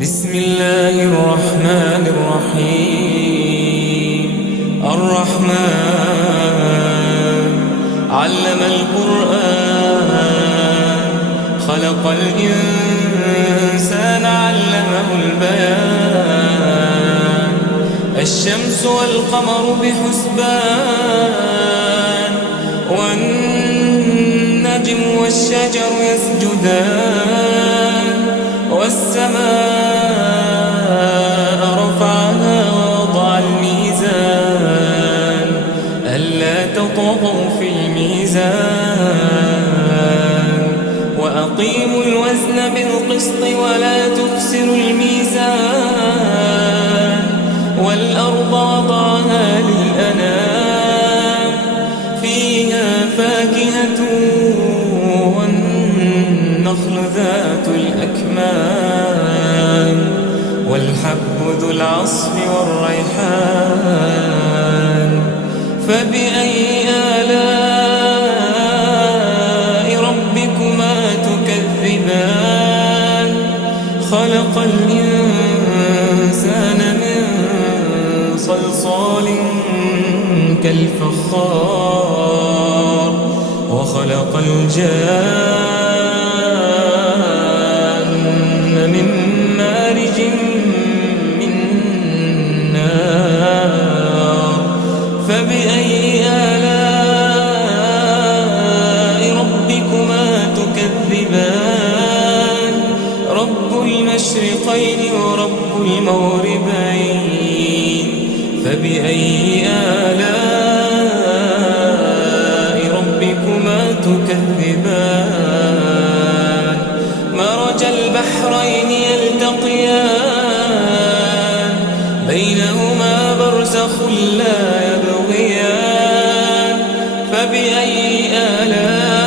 بسم الله الرحمن الرحيم. الرحمن علم القرآن، خلق الإنسان علمه البيان. الشمس والقمر بحسبان، والنجم والشجر يسجدان. والسماء رفعها ووضع الميزان، ألا تطغوا في الميزان. وأقيموا الوزن بالقسط ولا تخسروا الميزان. والأرض وضعها للأنام، فيها فاكهة والنخل ذات الأكمام، والحب ذو العصف والريحان. فبأي آلاء ربكما تكذبان؟ خلق الإنسان من صلصال كالفخار، وخلق الجان من مارج من نار. فبأي آلاء ربكما تكذبان؟ رب المشرقين ورب المغربين. فبأي آلاء ربكما تكذبان؟ مرج البحرين يلتقيان، بينهما برزخ لا يبغيان. فبأي آلاء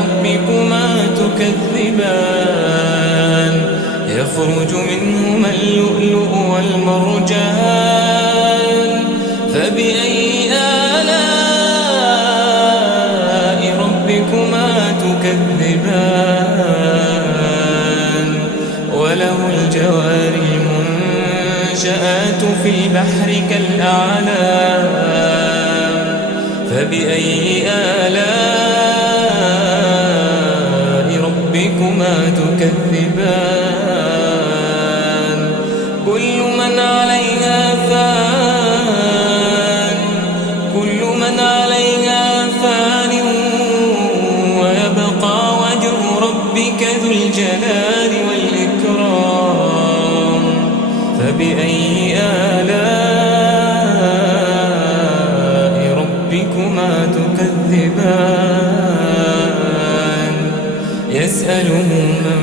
ربكما تكذبان؟ يخرج منهما اللؤلؤ والمرجان. فبأي آلاء ربكما تكذبان؟ وله الجوار المنشآت في البحر كالأعلام. فبأي آلاء ربكما تكذبان؟ كل من عليها فان، كل من عليها فان، ويبقى وجه ربك ذو الجلال والإكرام. فبأي آلاء ربكما تكذبان؟ يسأله من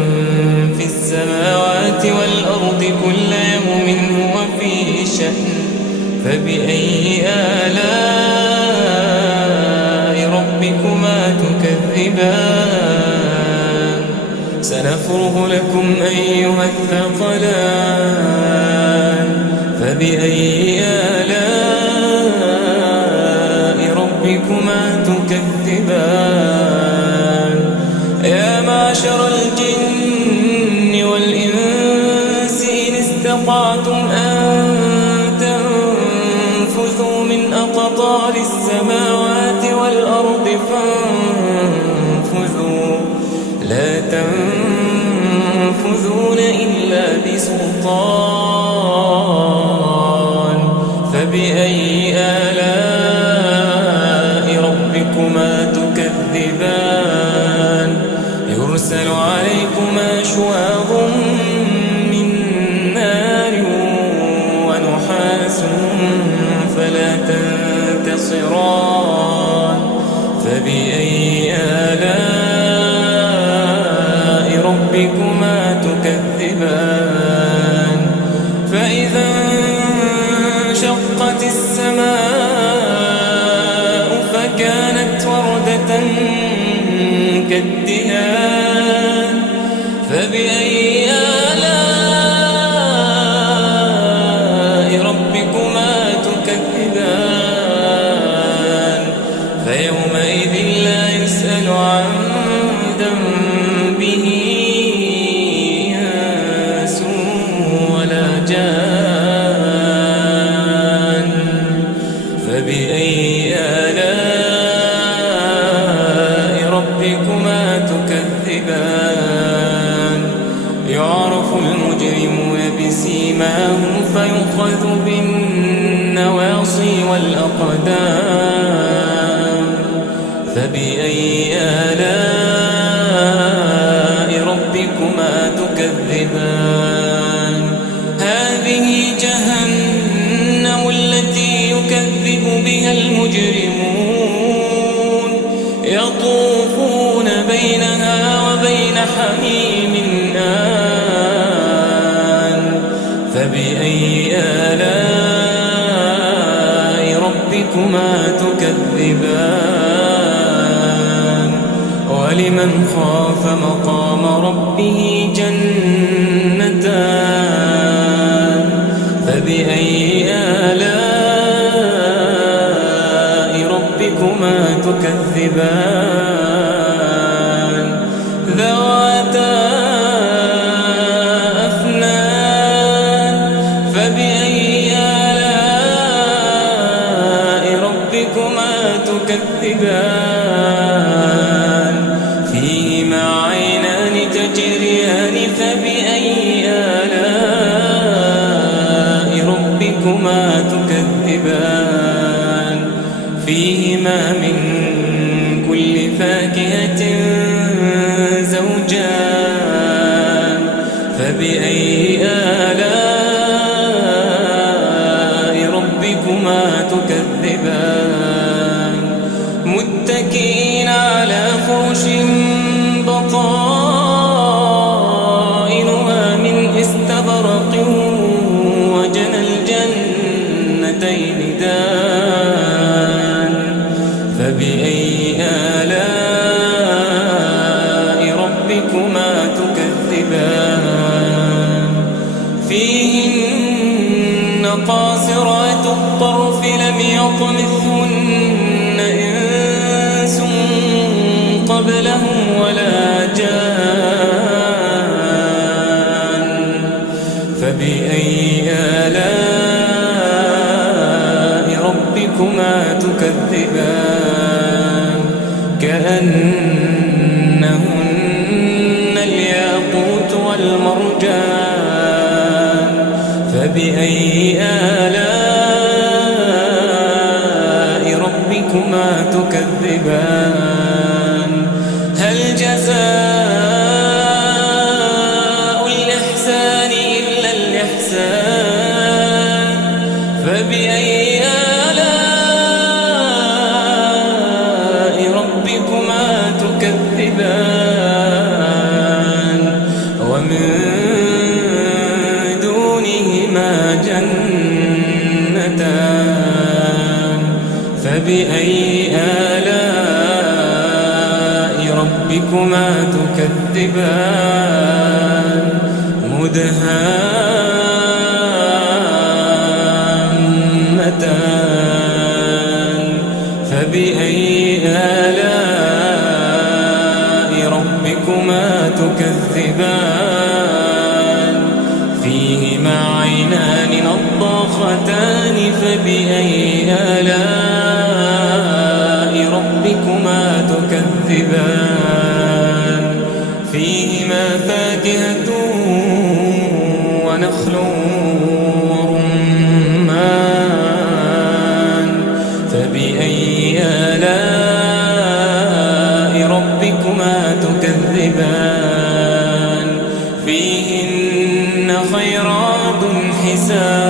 في السماوات والأرض كل يوم هو في شأن. فبأي آلاء ربكما تكذبان؟ سنفرغ لكم أيها الثقلان. فبأي آلاء ربكما تكذبان؟ يا معشر الجن والإنس إن استطعتم أن تنفذوا من أقطار السماوات والأرض فانفذوا، لا تنفذون إلا بسلطان. فبأي آلاء ربكما تكذبان؟ يرسل عليكما شواظ من نار ونحاس فلا تنتصران. فبأي آلاء ربكما تكذبان؟ فإذا انشقت السماء فكانت وردة كالدهان. فبأي آلاء ربكما تكذبان؟ فيومئذ لا يسأل عن ذنبه يعرف المجرمون بسيماهم فيؤخذ بالنواصي والأقدام فبأي آلاء ربكما تكذبان هذه جهنم التي يكذب بها المجرمون يطوفون بينها وبين حميم آن فبأي آلاء ربكما تكذبان ولمن خاف مقام ربه جنتان فبأي آلاء ربكما تكذبان ذواتا أفنان فبأي آلاء ربكما تكذبان فيهما عينان تجريان فبأي آلاء ربكما تكذبان فيهما من كل فاكهة زوجان فبأي آلاء ربكما تكذبان متكئين على فرش بطائنها من استبرق وجنى الجنتين دان فبأي آلاء ربكما تكذبان فيهن قاصرات الطرف لم يطمثهن إنس قبلهم ولا جان فبأي آلاء ربكما تكذبان كأنهن الياقوت والمرجان فبأي آلاء ربكما تكذبان هل جزاء الإحسان إلا الإحسان فبأي آلاء ربكما تكذبان ومن دونهما جنتان فبأي آلاء ربكما تكذبان مدهامتان فبأي آلاء ربكما تكذبان فيهما عينان نضاختان فبأي آلاء ربكما تكذبان فيهما فاكهة ونخل ورمان فبأي آلاء ربكما تكذبان فيهن خيرات حسان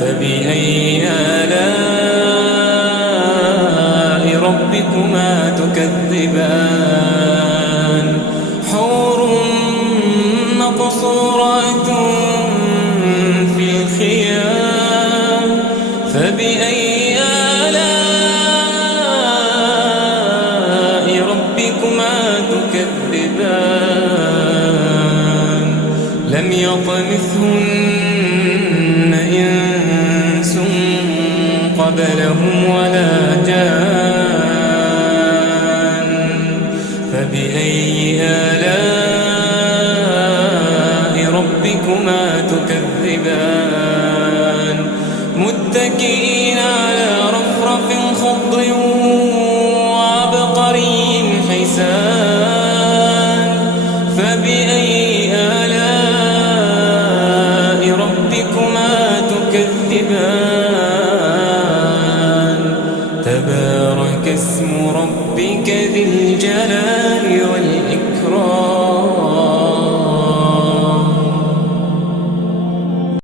فبأي آلاء ربكما تكذبان حور مقصورات في الخيام فبأي آلاء ربكما تكذبان لم يطمثهن إنس قبلهم ولا جان فبأي آلاء ربكما تكذبان متكئين على رفرف خضر وعبقري حسان فبأي ربك ذي الجلال والإكرام.